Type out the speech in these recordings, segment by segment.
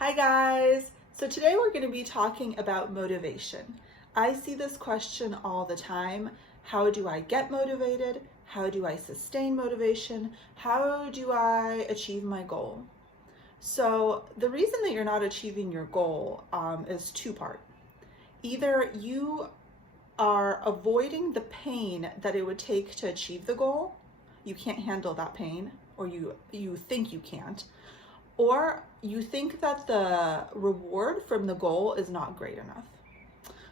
Hi guys! So today we're going to be talking about motivation. I see this question all the time. How do I get motivated? How do I sustain motivation? How do I achieve my goal? So the reason that you're not achieving your goal is two-part. Either you are avoiding the pain that it would take to achieve the goal. You can't handle that pain, or you think you can't. Or you think that the reward from the goal is not great enough.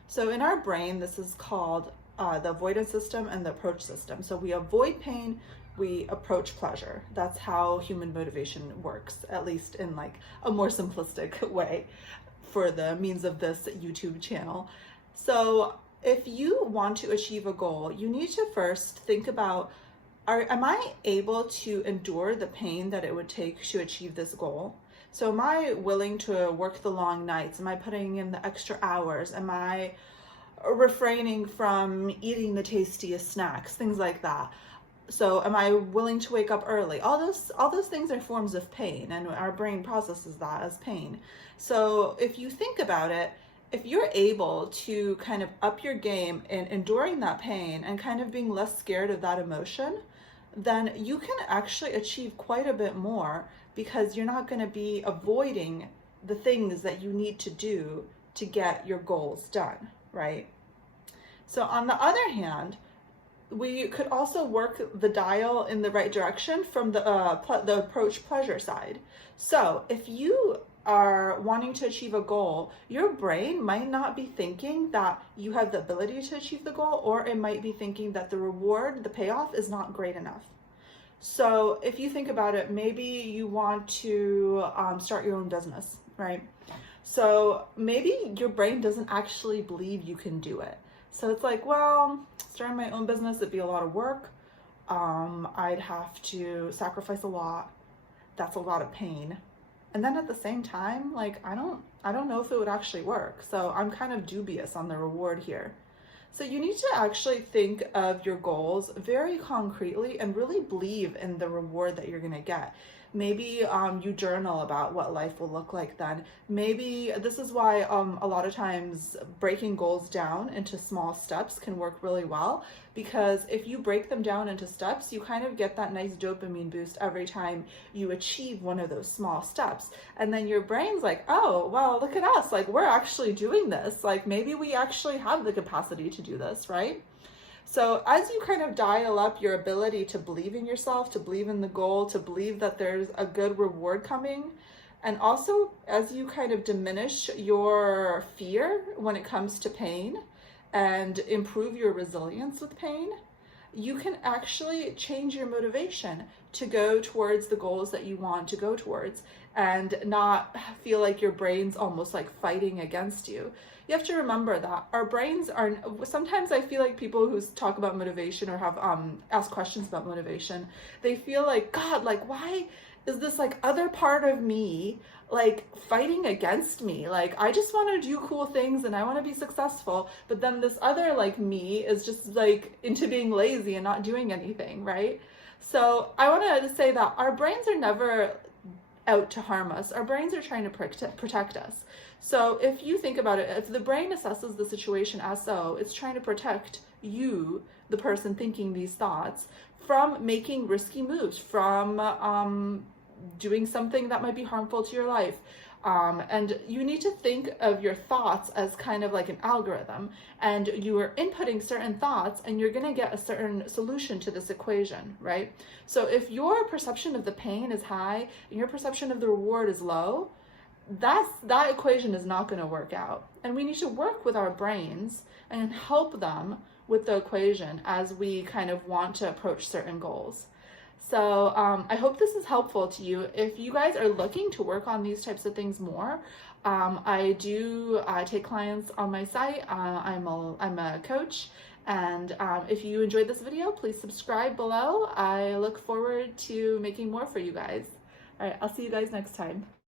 So in our brain, this is called the avoidance system and the approach system. So we avoid pain, we approach pleasure. That's how human motivation works, at least in like a more simplistic way for the means of this YouTube channel. So if you want to achieve a goal, you need to first think about, am I able to endure the pain that it would take to achieve this goal? So am I willing to work the long nights? Am I putting in the extra hours? Am I refraining from eating the tastiest snacks? Things like that. So am I willing to wake up early? All those things are forms of pain, and our brain processes that as pain. So if you think about it, if you're able to kind of up your game in enduring that pain and kind of being less scared of that emotion, then you can actually achieve quite a bit more, because you're not going to be avoiding the things that you need to do to get your goals done, right? So on the other hand, we could also work the dial in the right direction from the approach pleasure side. So if you are wanting to achieve a goal, your brain might not be thinking that you have the ability to achieve the goal, or it might be thinking that the reward, the payoff, is not great enough. So if you think about it, maybe you want to start your own business, right? So maybe your brain doesn't actually believe you can do it. So it's like, well, starting my own business, it'd be a lot of work. I'd have to sacrifice a lot. That's a lot of pain. And then at the same time, like, I don't know if it would actually work. So I'm kind of dubious on the reward here. So you need to actually think of your goals very concretely and really believe in the reward that you're going to get. Maybe you journal about what life will look like then. Maybe this is why a lot of times breaking goals down into small steps can work really well, because if you break them down into steps, you kind of get that nice dopamine boost every time you achieve one of those small steps. And then your brain's like, oh, well, look at us. Like, we're actually doing this. Like, maybe we actually have the capacity to do this, right? So as you kind of dial up your ability to believe in yourself, to believe in the goal, to believe that there's a good reward coming, and also as you kind of diminish your fear when it comes to pain and improve your resilience with pain, you can actually change your motivation to go towards the goals that you want to go towards and not feel like your brain's almost like fighting against you. You have to remember that our brains are, sometimes I feel like people who talk about motivation or have asked questions about motivation, they feel like, God, like, why is this like other part of me like fighting against me? Like, I just want to do cool things and I want to be successful, but then this other like me is just like into being lazy and not doing anything, right? So I want to say that our brains are never out to harm us. Our brains are trying to protect us. So if you think about it, if the brain assesses the situation as so, it's trying to protect you, the person thinking these thoughts, from making risky moves, from doing something that might be harmful to your life. And you need to think of your thoughts as kind of like an algorithm, and you are inputting certain thoughts and you're going to get a certain solution to this equation, right? So if your perception of the pain is high and your perception of the reward is low, that equation is not going to work out. And we need to work with our brains and help them with the equation as we kind of want to approach certain goals. So I hope this is helpful to you. If you guys are looking to work on these types of things more, I do take clients on my site. I'm a coach. And if you enjoyed this video, please subscribe below. I look forward to making more for you guys. All right, I'll see you guys next time.